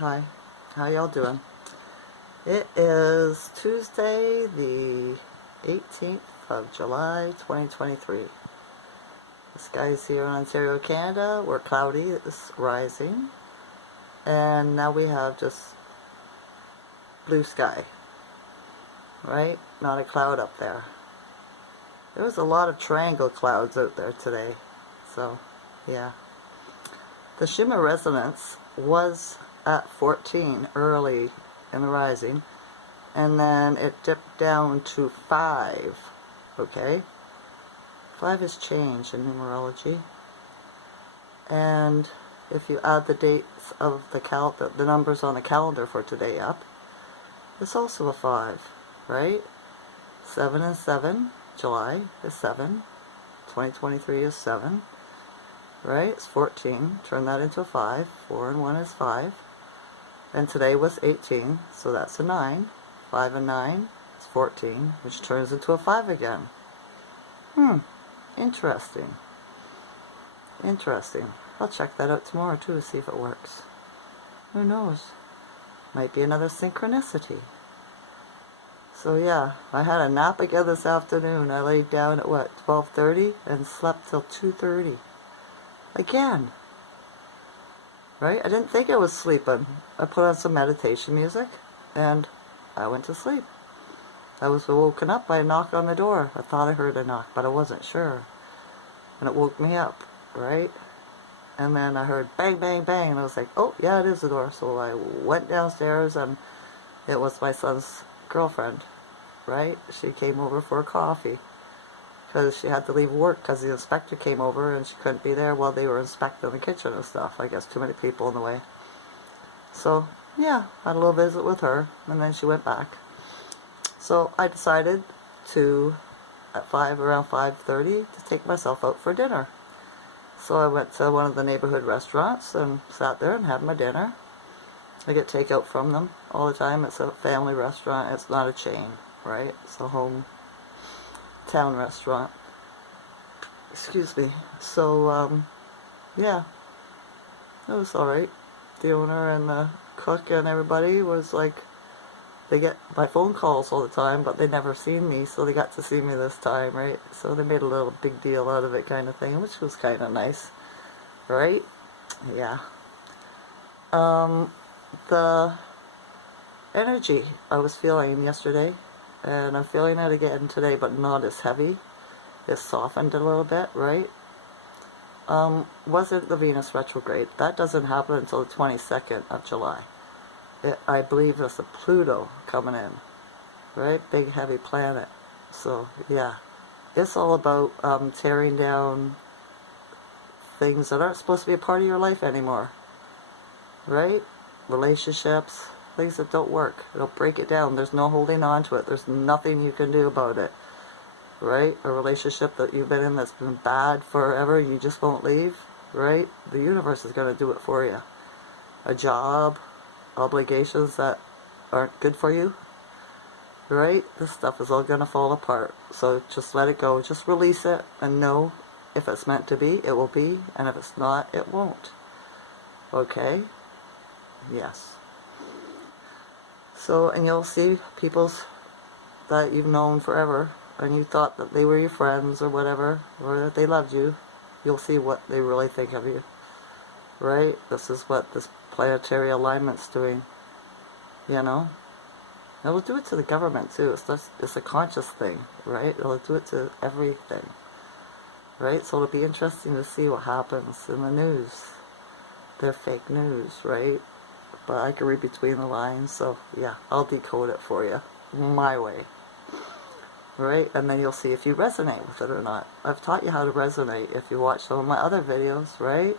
Hi, how y'all doing? It is Tuesday the 18th of July 2023. The skies here in Ontario, Canada, we're cloudy, it's rising, and now we have just blue sky, right? Not a cloud up there. There was a lot of triangle clouds out there today, so yeah. The Schumann resonance was at 14 early in the rising, and then it dipped down to 5, okay? 5 has changed in numerology, and if you add the dates of the numbers on the calendar for today up, it's also a 5, right? 7 and 7, July is 7, 2023 is 7, right? It's 14, turn that into a 5, 4 and 1 is 5, and today was 18, so that's a 9, 5 and 9 is 14, which turns into a 5 again. Interesting. Interesting. I'll check that out tomorrow too to see if it works. Who knows? Might be another synchronicity. So yeah, I had a nap again this afternoon. I laid down at what, 12:30 and slept till 2:30. Again. Right? I didn't think I was sleeping. I put on some meditation music and I went to sleep. I was woken up by a knock on the door. I thought I heard a knock, but I wasn't sure. And it woke me up, right? And then I heard bang, bang, bang, and I was like, oh, yeah, it is the door. So I went downstairs, and it was my son's girlfriend, right? She came over for a coffee because she had to leave work because the inspector came over and she couldn't be there while they were inspecting the kitchen and stuff. I guess too many people in the way. So, yeah, had a little visit with her, and then she went back. So I decided to, at around 5:30, to take myself out for dinner. So I went to one of the neighborhood restaurants and sat there and had my dinner. I get takeout from them all the time. It's a family restaurant. It's not a chain, right? It's a hometown restaurant. Excuse me. So, yeah, it was alright. The owner and the cook and everybody was like, they get my phone calls all the time, but they never seen me, so they got to see me this time, right? So they made a little big deal out of it kind of thing, which was kind of nice, right? Yeah. The energy I was feeling yesterday, and I'm feeling it again today, but not as heavy. It softened a little bit, right? Wasn't the Venus retrograde. That doesn't happen until the 22nd of July. I believe there's a Pluto coming in, right? Big heavy planet. So yeah, it's all about tearing down things that aren't supposed to be a part of your life anymore, right? Relationships, things that don't work. It'll break it down. There's no holding on to it. There's nothing you can do about it, right? A relationship that you've been in that's been bad forever, you just won't leave, right? The universe is going to do it for you. A job, obligations that aren't good for you, right? This stuff is all gonna fall apart. So just let it go. Just release it and know if it's meant to be, it will be, and if it's not, it won't. Okay? Yes. So, and you'll see people that you've known forever and you thought that they were your friends or whatever, or that they loved you. You'll see what they really think of you. Right? This is what this planetary alignment's doing. You know? It'll do it to the government too. It's a conscious thing, right? It'll do it to everything. Right? So it'll be interesting to see what happens in the news. They're fake news, right? But I can read between the lines, so yeah, I'll decode it for you. My way. Right? And then you'll see if you resonate with it or not. I've taught you how to resonate if you watch some of my other videos, right?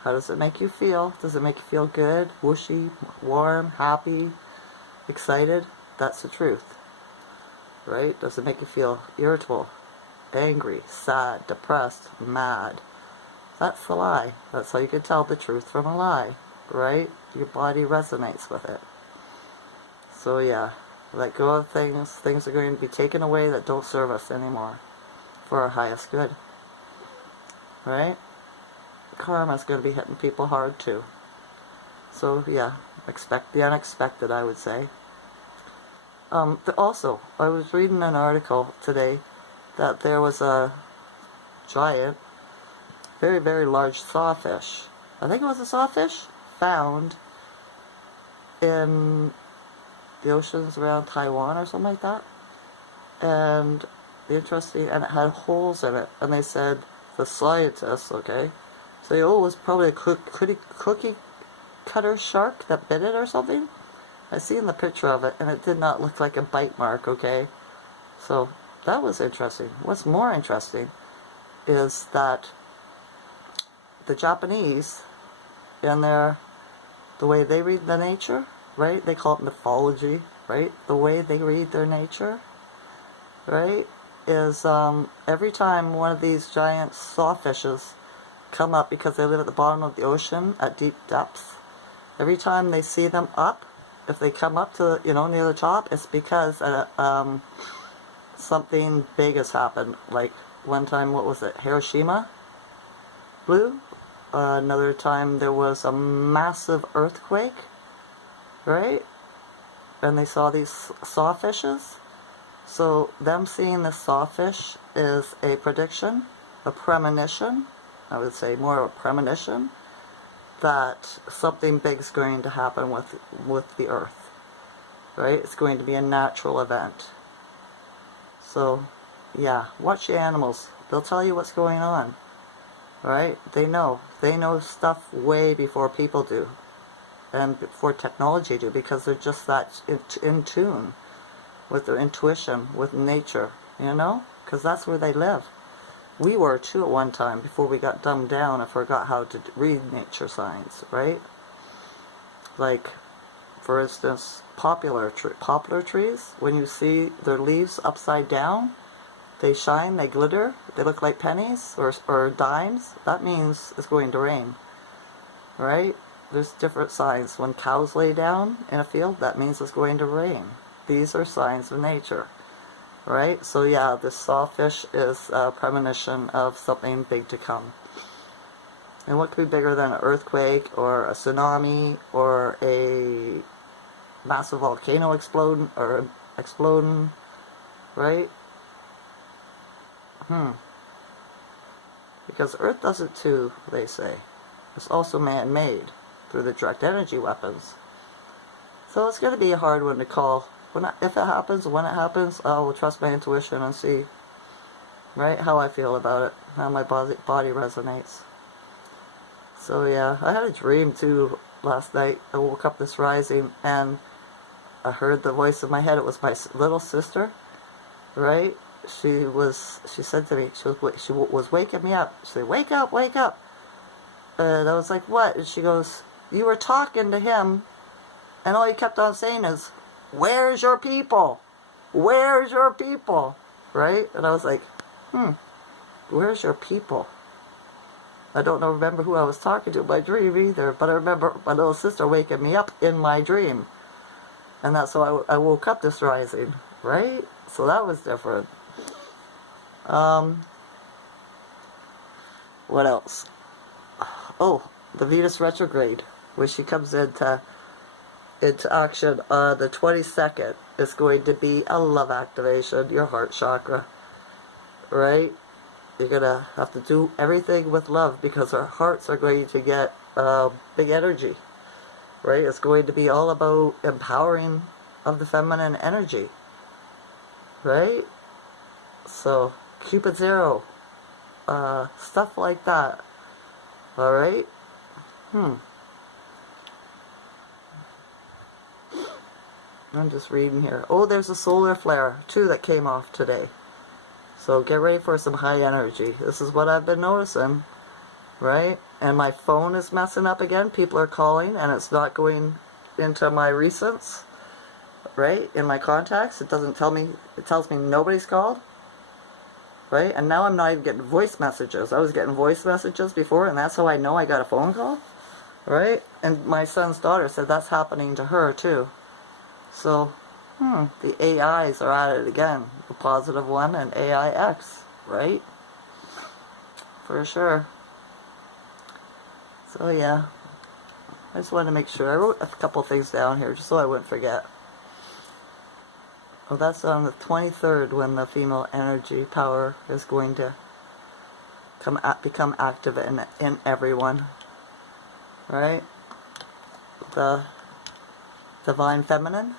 How does it make you feel? Does it make you feel good, whooshy, warm, happy, excited? That's the truth, right? Does it make you feel irritable, angry, sad, depressed, mad? That's the lie. That's how you can tell the truth from a lie, right? Your body resonates with it. So yeah, let go of things. Things are going to be taken away that don't serve us anymore for our highest good, right? Karma's going to be hitting people hard too. So yeah, Expect the unexpected, I would say. Also, I was reading an article today that there was a giant, very, very large sawfish, I think it was a sawfish, found in the oceans around Taiwan or something like that. And and it had holes in it. And they said, the scientists, okay, say, oh, it was probably a cookie cutter shark that bit it or something. I seen the picture of it, and it did not look like a bite mark, okay? So that was interesting. What's more interesting is that the Japanese, in the way they read the nature, right? They call it mythology, right? The way they read their nature, right? Is every time one of these giant sawfishes come up, because they live at the bottom of the ocean at deep depths, every time they see them up, if they come up to, near the top, it's because something big has happened. Like one time, what was it, Hiroshima blew? Another time there was a massive earthquake, right? And they saw these sawfishes. So them seeing this sawfish is a prediction, a premonition, I would say more of a premonition, that something big is going to happen with the earth, right? It's going to be a natural event. So, yeah, watch the animals. They'll tell you what's going on, right? They know stuff way before people do, and before technology do, because they're just that in tune with their intuition, with nature, because that's where they live. We were too at one time, before we got dumbed down and forgot how to read nature signs, right? Like, for instance, poplar trees, when you see their leaves upside down, they shine, they glitter, they look like pennies or dimes, that means it's going to rain, right? There's different signs. When cows lay down in a field, that means it's going to rain. These are signs of nature. Right? So yeah, this sawfish is a premonition of something big to come. And what could be bigger than an earthquake or a tsunami or a massive volcano exploding, right? Because Earth does it too, they say. It's also man-made through the direct energy weapons. So it's going to be a hard one to call. If it happens, when it happens, I will trust my intuition and see, right, how I feel about it, how my body resonates. So yeah, I had a dream too last night. I woke up this rising and I heard the voice in my head. It was my little sister, right? She said to me, she was waking me up. She said, wake up, wake up. And I was like, what? And she goes, you were talking to him, and all he kept on saying is, where's your people? Where's your people? Right? And I was like, where's your people? I don't remember who I was talking to in my dream either, but I remember my little sister waking me up in my dream. And that's how I woke up this rising, right? So that was different. What else? Oh, the Venus retrograde, when she comes into action on the 22nd, is going to be a love activation, your heart chakra, right? You're gonna have to do everything with love, because our hearts are going to get big energy, right? It's going to be all about empowering of the feminine energy, right? So Cupid's arrow, stuff like that. All right. I'm just reading here. Oh, there's a solar flare too that came off today. So get ready for some high energy. This is what I've been noticing, right? And my phone is messing up again. People are calling and it's not going into my recents, right? In my contacts, it doesn't tell me. It tells me nobody's called, right? And now I'm not even getting voice messages. I was getting voice messages before, and that's how I know I got a phone call, right? And my son's daughter said that's happening to her too. So, the AIs are at it again. The positive one and AIX, right? For sure. So yeah. I just wanted to make sure. I wrote a couple things down here just so I wouldn't forget. Well, that's on the 23rd when the female energy power is going to become active in everyone. Right? The divine feminine.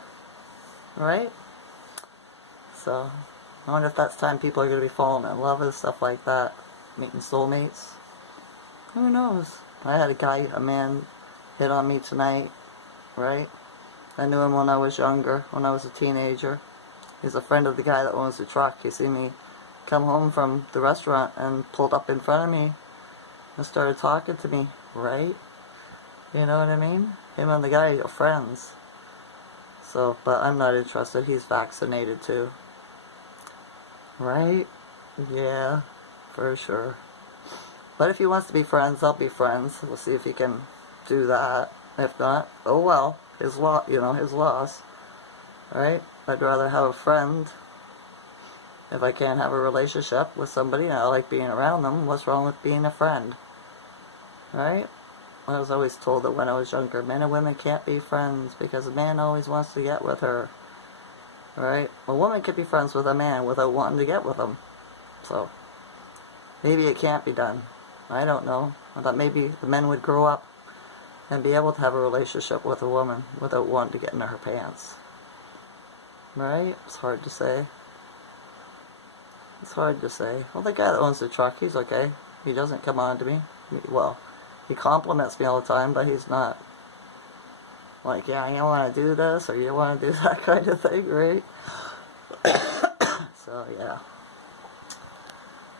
Right? So, I wonder if that's time people are going to be falling in love and stuff like that. Meeting soulmates. Who knows? I had a man hit on me tonight. Right? I knew him when I was younger, when I was a teenager. He's a friend of the guy that owns the truck. He seen me come home from the restaurant and pulled up in front of me and started talking to me. Right? You know what I mean? Him and the guy are friends. So, but I'm not interested. He's vaccinated too. Right? Yeah, for sure. But if he wants to be friends, I'll be friends. We'll see if he can do that. If not, oh well. His loss. Right? I'd rather have a friend. If I can't have a relationship with somebody and I like being around them, what's wrong with being a friend? Right? I was always told that when I was younger, men and women can't be friends because a man always wants to get with her. Right? A woman can be friends with a man without wanting to get with him. So, maybe it can't be done. I don't know. I thought maybe the men would grow up and be able to have a relationship with a woman without wanting to get into her pants. Right? It's hard to say. It's hard to say. Well, the guy that owns the truck, he's okay. He doesn't come on to me. Well, he compliments me all the time, but he's not like, yeah, you want to do this or you want to do that kind of thing, right? So, yeah.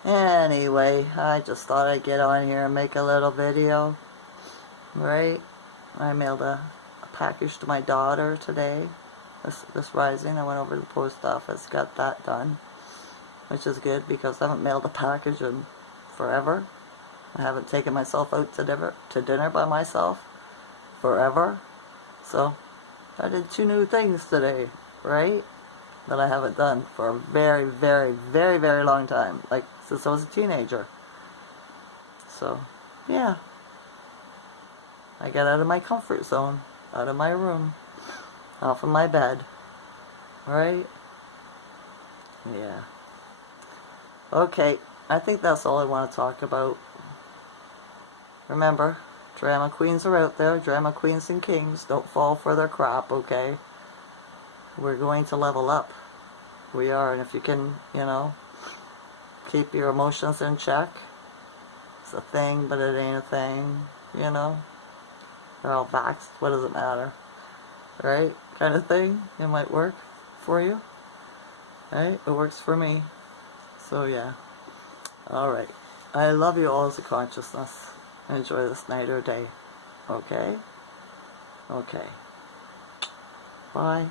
Anyway, I just thought I'd get on here and make a little video. Right? I mailed a package to my daughter today. This rising. I went over to the post office, got that done. Which is good because I haven't mailed a package in forever. I haven't taken myself out to dinner by myself forever. So, I did 2 new things today, right? That I haven't done for a very, very, very, very long time. Like, since I was a teenager. So, yeah. I got out of my comfort zone. Out of my room. Off of my bed. Right? Yeah. Okay, I think that's all I want to talk about. Remember, drama queens are out there, drama queens and kings. Don't fall for their crap, okay? We're going to level up. We are, and if you can, keep your emotions in check. It's a thing, but it ain't a thing, They're all vaxxed, what does it matter? Right? Kind of thing. It might work for you. Right? It works for me. So, yeah. Alright. I love you all as a consciousness. Enjoy this night or day. Okay? Okay. Bye.